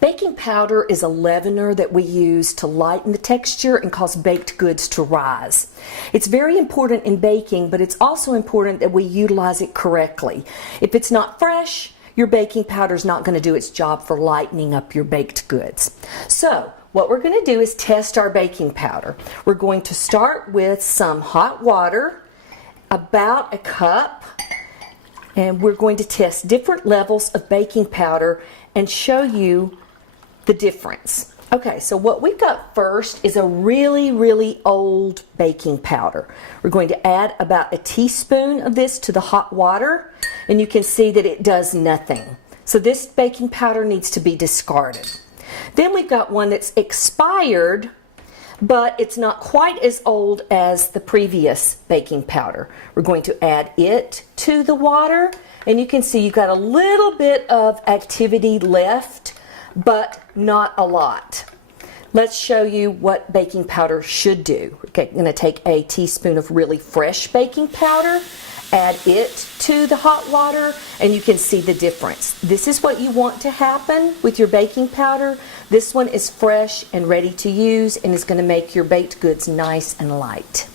Baking powder is a leavener that we use to lighten the texture and cause baked goods to rise. It's very important in baking, but it's also important that we utilize it correctly. If it's not fresh, your baking powder is not going to do its job for lightening up your baked goods. So, what we're going to do is test our baking powder. We're going to start with some hot water, about a cup, and we're going to test different levels of baking powder and show you the difference. Okay, so what we've got first is a really old baking powder. We're going to add about a teaspoon of this to the hot water, and you can see that it does nothing. So this baking powder needs to be discarded. Then we've got one that's expired, but it's not quite as old as the previous baking powder. We're going to add it to the water, and you can see you've got a little bit of activity left, but not a lot. Let's show you what baking powder should do. We're going to take a teaspoon of really fresh baking powder, add it to the hot water, and you can see the difference. This is what you want to happen with your baking powder. This one is fresh and ready to use and is going to make your baked goods nice and light.